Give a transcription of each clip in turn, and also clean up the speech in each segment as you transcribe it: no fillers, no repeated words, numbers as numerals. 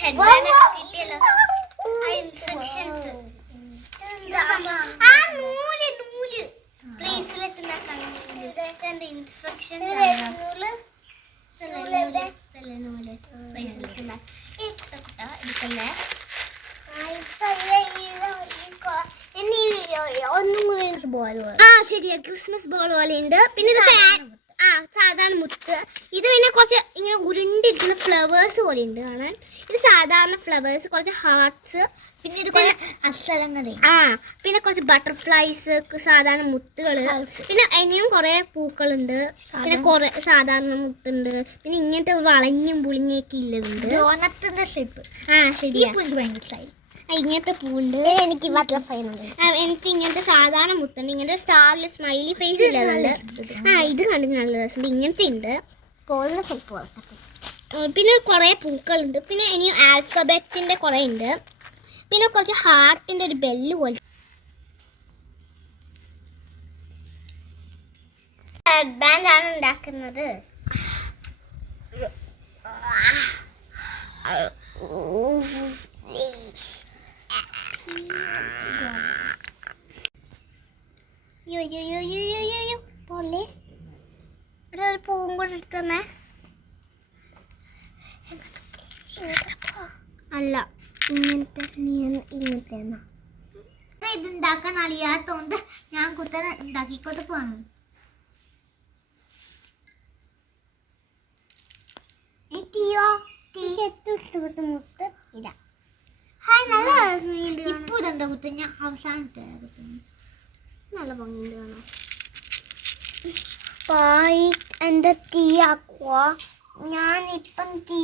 Head band കിട്ടിയല്ലോ. Instructions ആ നൂല് നൂല് ബ്രേസ്ലെറ്റ് ഉണ്ടാക്കാൻ ഇൻസ്ട്രക്ഷൻസ് നൂല് ബ്രേസ്ലെറ്റ് എടുക്കല്ലേ. ആ ശരിയാ, ക്രിസ്മസ് ബോൾ പോലെ ഉണ്ട്. പിന്നെ ഇത് സാധാരണ മുത്ത്. ഇത് പിന്നെ കുറച്ച് ഇങ്ങനെ ഉരുണ്ടിരിക്കുന്ന ഫ്ലവേഴ്സ് പോലെ ഉണ്ട് കാണാൻ. ഇത് സാധാരണ ഫ്ലവേഴ്സ്, കുറച്ച് ഹാർട്ട്സ്, പിന്നെ ഇത് അസലങ്ങ പിന്നെ കുറച്ച് ബട്ടർഫ്ലൈസ്, സാധാരണ മുത്തുകള്, പിന്നെ ഇനിയും കുറെ പൂക്കളുണ്ട്. പിന്നെ കുറെ സാധാരണ മുത്തുണ്ട്. പിന്നെ ഇങ്ങനത്തെ വളഞ്ഞും പുളിഞ്ഞൊക്കെ ഇല്ലതുണ്ട്. ശരിയാ, ഇങ്ങനത്തെ പൂണ്ട്. എനിക്ക് ബട്ടർഫ്ലൈ ഉണ്ട്. എനിക്ക് ഇങ്ങനത്തെ സാധാരണ മുത്തുണ്ട്. ഇങ്ങനത്തെ സ്റ്റാറിൽ സ്മൈലി ഫേസ് ഇല്ലതുണ്ട്. ഇത് കണ്ടിട്ട് നല്ല രസമുണ്ട്. ഇങ്ങനത്തെ ഉണ്ട്. പിന്നെ കുറെ പൂക്കളുണ്ട്. പിന്നെ ഇനി ആൽഫബറ്റിന്റെ കുറെ ഉണ്ട്. പിന്നെ കുറച്ച് ഹാർട്ടിന്റെ ഒരു ബെല്ല് പോലെ. ഹെഡ് ബാൻഡ് ആണ് ഉണ്ടാക്കുന്നത്. പോലെ ഇവിടെ ഒരു പൂവും കൂടെ എടുത്തന്നെ. അല്ല, ഇങ്ങനത്തെ ഇതുണ്ടാക്കാൻ അറിയാത്തോണ്ട് ഞാൻ കുത്തനെ ഉണ്ടാക്കിക്കൊണ്ട് പോവാണ്. മുത്ത് ഇതാ. ഇപ്പൊ ഇതെന്താ കുത്ത, ഞാൻ അവസാനത്തെ കുത്തുന്നു. നല്ല ഭംഗിയുണ്ട് കാണാൻ. എന്റെ തീ ആക്കുക. ഞാനിപ്പം തീ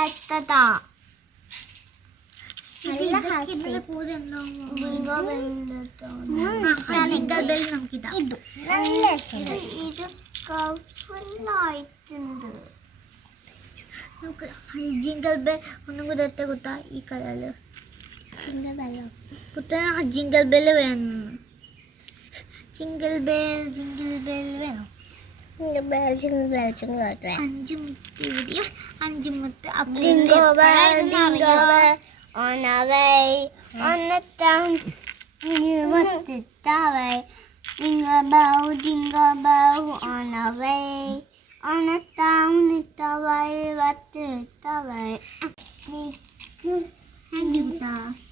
ആക്കതാ. നമുക്ക് ജിംഗിൾ ബെൽ ഒന്നും കൂടെ കുത്താ. ഈ കളറില് ജിംഗിൾ ബെല്ലോ കുത്താൻ ജിംഗിൾ ബെല്ല് വേണം. ജിംഗിൾ ബെൽ വേണം. 5 മുത്ത് on our way, on the town, you want to die. Jingle bell, on our way, on the town, it's a way, what to die. And you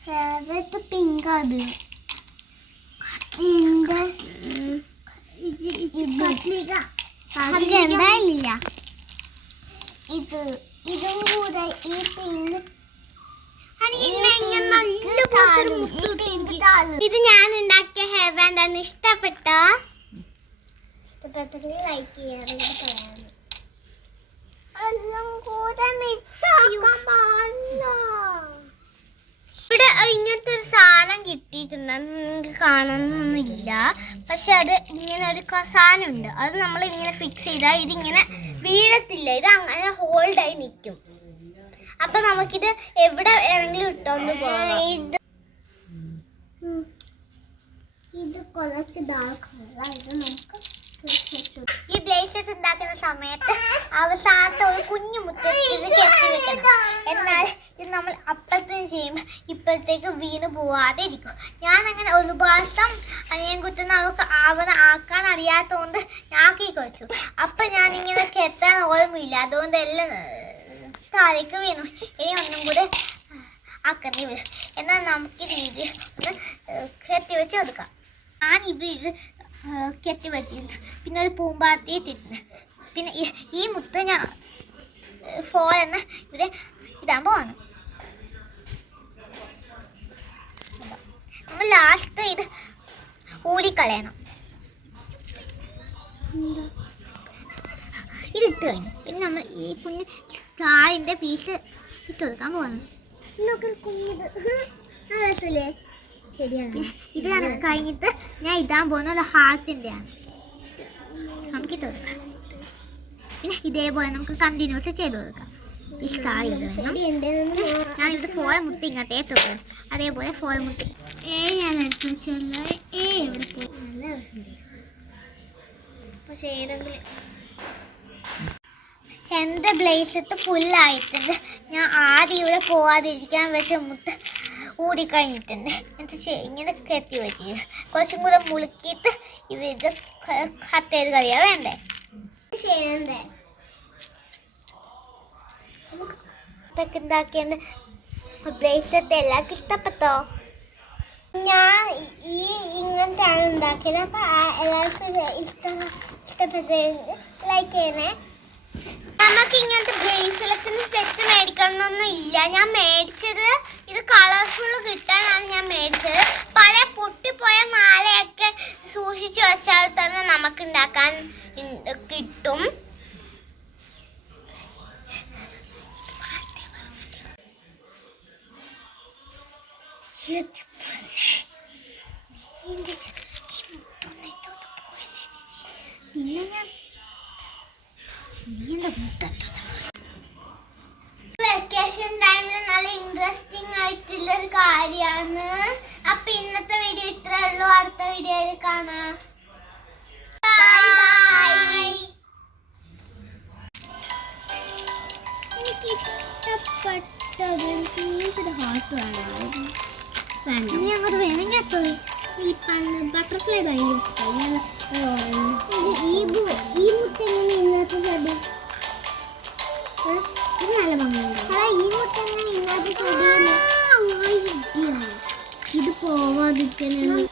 favorite pink card. എന്തായില്ല ഇതും കൂടെ ഈ pink. ഇത് ഞാൻ ഉണ്ടാക്കിയ hair band ആണ്. ഇഷ്ടപ്പെട്ടെങ്കിൽ like ചെയ്യാറുണ്ട്. ഇവിടെ ഇങ്ങനത്തെ ഒരു സാധനം കിട്ടിയിട്ടുണ്ട്. നിങ്ങൾക്ക് കാണണമെന്നൊന്നുമില്ല, പക്ഷെ അത് ഇങ്ങനെ ഒരു സാധനം ഉണ്ട്. അത് നമ്മൾ ഇങ്ങനെ ഫിക്സ് ചെയ്താൽ ഇതിങ്ങനെ വീഴത്തില്ല. ഇത് അങ്ങനെ ഹോൾഡായി നിൽക്കും. അപ്പൊ നമുക്കിത് എവിടെ വേണമെങ്കിലും ഇട്ടോണ്ട് പോകാം. ഇത് കുറച്ച് ഡാർക്ക് കളർ. ഇത് നമുക്ക് ഈ ബ്ലേസറ്റ് ഉണ്ടാക്കുന്ന സമയത്ത് അവസാനത്തെ ഒരു കുഞ്ഞു മുറ്റത്ത് ഇത് കെട്ടി വെക്കണം. എന്നാൽ ഇത് നമ്മൾ അപ്പഴത്തേക്ക് ചെയ്യുമ്പോൾ ഇപ്പോഴത്തേക്ക് വീണ് പോവാതെ ഇരിക്കും. ഞാൻ അങ്ങനെ ഒരു പ്രാവശ്യം അനിയൻ കുത്തുന്ന അവർക്ക് ആക്കാൻ അറിയാത്തതുകൊണ്ട് ഞാൻ ആക്കി വെച്ചു. അപ്പൊ ഞാൻ ഇങ്ങനെ കെട്ടാൻ ഓർമ്മയില്ല. അതുകൊണ്ട് എല്ലാം താഴേക്ക് വീണു. ഇനി ഒന്നും കൂടെ ആക്കേണ്ടി വരും. എന്നാൽ നമുക്ക് രീതി ഒന്ന് കെട്ടി വെച്ച് കൊടുക്കാം. ഞാനിത് കെട്ടി വെച്ചിരുന്നു. പിന്നെ ഒരു പൂമ്പാത്തി ഇട്ടിരുന്നു. പിന്നെ ഈ മുത്ത് ഞാൻ ഫോയെന്ന് ഇവിടെ ഇടാൻ പോവാണ്. നമ്മൾ ലാസ്റ്റ് ഇത് ഊരിക്കളയണം. ഇതിട്ട് കഴിഞ്ഞു. പിന്നെ നമ്മൾ ഈ കുഞ്ഞ് കാലിൻ്റെ പീസ് ഇട്ട് കൊടുക്കാൻ പോവാണ്. കുഞ്ഞിത് രസല്ലേ? ശരിയാണ്. ഇത് കഴിഞ്ഞിട്ട് ഞാൻ ഇടാൻ പോകുന്ന ഒരു ഹാർട്ടിൻ്റെ ആണ്. നമുക്ക് ഇട്ട് കൊടുക്കാം. പിന്നെ ഇതേപോലെ നമുക്ക് കണ്ടിന്യൂസ് ചെയ്ത് കൊടുക്കാം. ഈ സ്റ്റാർ ഇവിടെ വേണം. ഞാൻ ഇവിടെ ഫോർ മുത്ത് ഇങ്ങോട്ടേ തൊടുകയാണ്. അതേപോലെ ഫോർ മുത്ത് ഞാൻ എടുത്ത് വെച്ചുള്ള ഇവിടെ പോയി നല്ല രസം. പക്ഷേ ഏതെങ്കിലും എൻ്റെ ബ്ലേസത്ത് ഫുള്ളായിട്ടുണ്ട്. ഞാൻ ആദ്യം ഇവിടെ പോവാതിരിക്കാൻ വെച്ച മുട്ട ഊടിക്കഴിഞ്ഞിട്ടുണ്ട്. എന്നിട്ട് ഇങ്ങനെ കെട്ടി വെച്ചിട്ട് കുറച്ചും കൂടെ മുളുക്കിയിട്ട് ഇത് കട്ട് ചെയ്ത് കളിയാ വേണ്ടേ ചെയ്യണ്ടേ. ഇതൊക്കെ ഉണ്ടാക്കിയത് ബ്ലേസത്ത് എല്ലാവർക്കും ഇഷ്ടപ്പെട്ടോ? ഞാൻ ഇങ്ങനത്തെ ആണ് ഉണ്ടാക്കിയത്. അപ്പം എല്ലാവർക്കും ഇഷ്ടപ്പെട്ട ലൈക്ക് ചെയ്യണേ. നമുക്ക് ഇങ്ങനത്തെ ബ്രേസ്ലെറ്റിന് സെറ്റ് മേടിക്കണമെന്നൊന്നും ഇല്ല. ഞാൻ മേടിച്ചത് ഇത് കളർഫുൾ കിട്ടാനാണ് ഞാൻ മേടിച്ചത്. പഴയ പൊട്ടിപ്പോയ മാലയൊക്കെ സൂക്ഷിച്ചു വെച്ചാൽ തന്നെ നമുക്ക് ഉണ്ടാക്കാൻ കിട്ടും. വെക്കേഷൻ ടൈമിൽ നല്ല ഇൻട്രസ്റ്റിംഗ് ആയിട്ടുള്ളൊരു കാര്യമാണ്. അപ്പൊ ഇന്നത്തെ വീഡിയോ ഇത്രേ ഉള്ളൂ. അടുത്ത വീഡിയോയിൽ കാണാം. എനിക്ക് ഇഷ്ടപ്പെട്ടത് ഇങ്ങനത്തെ ഹാർട്ട് വേണം. നീ അങ്ങോട്ട് വേണമെങ്കിൽ അപ്പോൾ ഈ ബട്ടർഫ്ലൈ ഭയങ്കര ഇഷ്ടമായി. ഈ മുട്ട എങ്ങനെ ഇന്നത്തെ ചെടി ഇത് നല്ല ഭംഗിയുണ്ട്. ഈ മുട്ട എങ്ങനെ ഇന്നത്തെ ചെടി ഇത് പോവാതിരിക്കാനാണ്.